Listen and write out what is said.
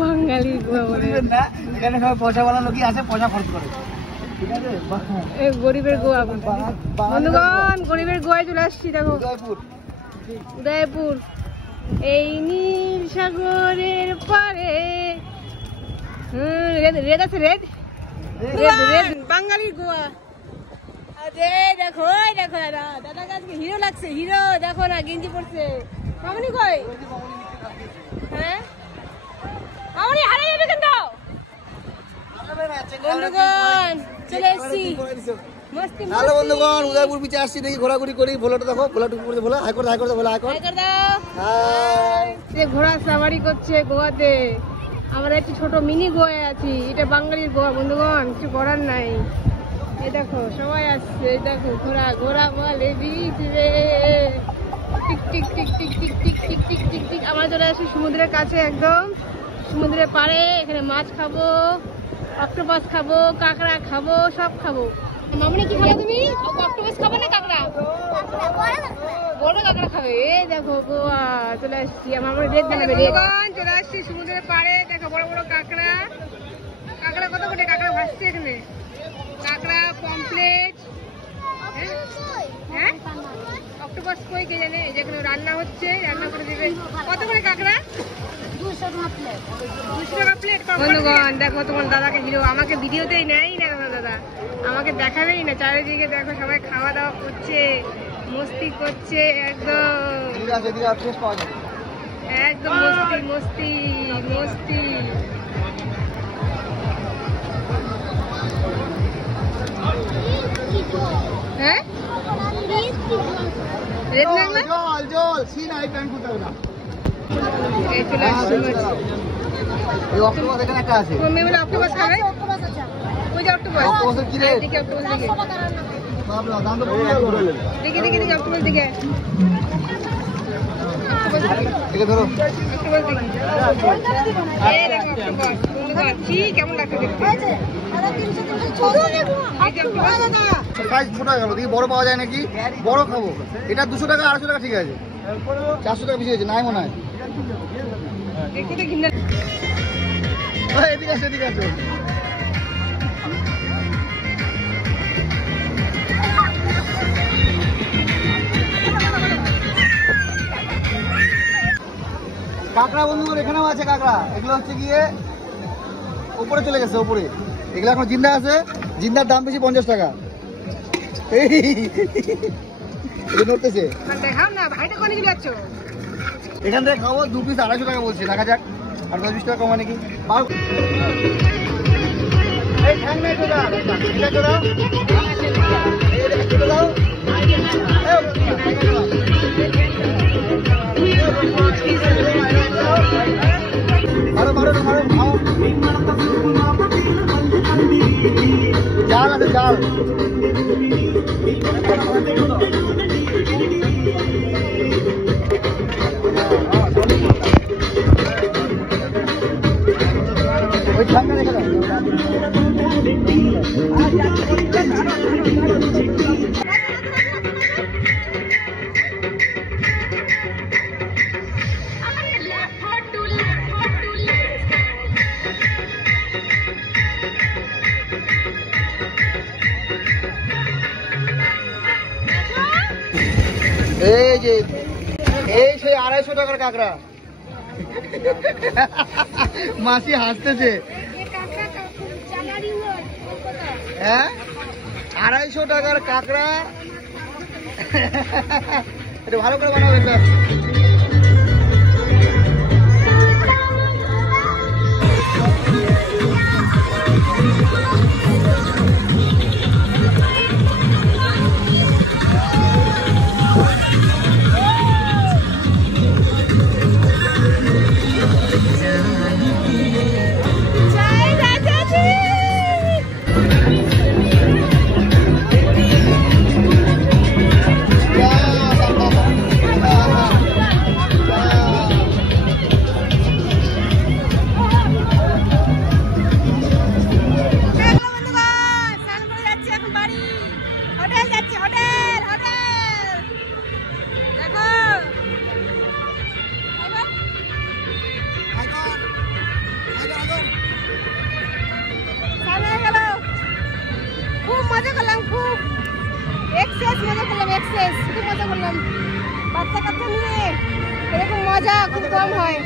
বাঙালি গোয়া বলে না, এখানে সবাই পয়সাওয়ালা লোকই আসে, পয়সা খরচ করে। ঠিক আছে, গরিবের গোয়া বন্ধুগণ, গরিবের গোয়ায় চলে আসছি। দেখো উদয়পুর, এই নীল সাগরের পারে। রেড আছে, রেড বাঙালির গোয়া। আরে দেখো দেখো দাদা, দাদা আজকে হিরো লাগছে, হিরো। দেখো না গেঞ্জি পড়ছে। মামনি কই? হ্যাঁ মামনি হারিয়ে যাবে কিন্তু। বন্ধুগণ চলে এসছি। হ্যালো বন্ধুগণ, উদয়পুর বিচে আসছি, দেখি ঘোরাঘুরি করি। ভোলাটা দেখো, ভোলা টুকু করে ভোলা, হাই করে দাও, ভোলা হাই করে দাও। সে ঘোড়া সাওয়ারি করছে গোয়াতে। আমরা একটু ছোট মিনি গোয়ায় আছি। এটা বাঙালির গোয়া বন্ধুগণ, কিছু করার নাই। এই দেখো সবাই আসছে, এই দেখো ঘোড়া, ঘোড়া বলে বিচ রে, tick tick tick tick tick tick tick tick tick tick. আমরা চলে আসি সমুদ্রের কাছে, একদম সমুদ্রের পাড়ে। এখানে মাছ খাবো, অক্টোপাস খাবো, কাঁকড়া খাবো, সব খাবো। মামনি কি খাবে তুমি? অক্টোপাস খাবে না কাঁকড়া? বড় কাঁকড়া খাবে। এই দেখো গোয়া চলে আসছি। আমার রেড বানাবে, চলে আসছি সমুদ্রের পাড়ে। দেখো বড় বড় কাঁকড়া। কাঁকড়া কত করে? কাঁকড়া ভাসছে এখানে। কাঁকড়া, পমফ্লেট। হ্যাঁ অক্টোপাস কই কে জানে। যেখানে রান্না হচ্ছে, রান্না করে দেবে। কত করে কাঁকড়া? 200 টাকা প্লেট। বন্ধুগণ দেখো তোমার দাদাকে হিরো। আমাকে ভিডিওতেই নেই না তোমার দাদা, আমাকে দেখাবেই না। চারিদিকে দেখো সবাই খাওয়া দাওয়া করছে, মস্তি করছে, একদম একদম মস্তি মস্তি মস্তি। হ্যাঁ রেড লাগলো। জল জল সিনাই প্যান্ট করতে হবে না। এই চলে আসছি। এই অক্টোপাস এখানে একটা আছে। তুমি বলে অক্টোপাস খাবে? ওই যে অক্টোপাস। অক্টোপাসের কি রে? দেখি অক্টোপাস দেখি। বাবলা দাম তো পুরো লে। দেখি দেখি দেখি অক্টোপাস দেখি। ঠিক ধরো। অক্টোপাস দেখি। এই দেখো অক্টোপাস। বন্ধুগণ ঠিক কেমন লাগছে দেখতে? সাইজ ছোট হয়ে গেল, দেখি বড় পাওয়া যায় নাকি। বড় খাবো। এটা 200 টাকা, 250 টাকা ঠিক আছে। 400 টাকা বেশি হয়েছে, নাই মনে হয়। দেখতে দেখি না। এদিকে আছে, এদিকে আছে। কাঁকড়া বন্ধুগণ এখানেও আছে কাঁকড়া। এগুলো হচ্ছে গিয়ে উপরে চলে গেছে, উপরে। এগুলো এখন জিন্দা আছে। জিন্দার দাম বেশি 50 টাকা। নড়তেছে। দেখাও না ভাইটা কোন দিকে যাচ্ছ? এখান থেকে খাবো 2 পিস 250 টাকা বলছে। দেখা যাক আর 10-20 টাকা কমা নাকি। এই ঠ্যাং নাই তো দাও, এটা তো দাও, এটা তো দাও। মারো মারো মারো, খাও। জাল আছে, জাল। ওই ঠান্ডা রেখে দাও। এই যে এই সেই 250 টাকার কাঁকড়া। মাসি হাসতেছে। হ্যাঁ 250 টাকার কাঁকড়া। এটা ভালো করে বানাবেন। মজা করলাম, এক্সেস খুব মজা করলাম। বাচ্চা কাচ্চা নিয়ে এরকম মজা খুব কম হয়।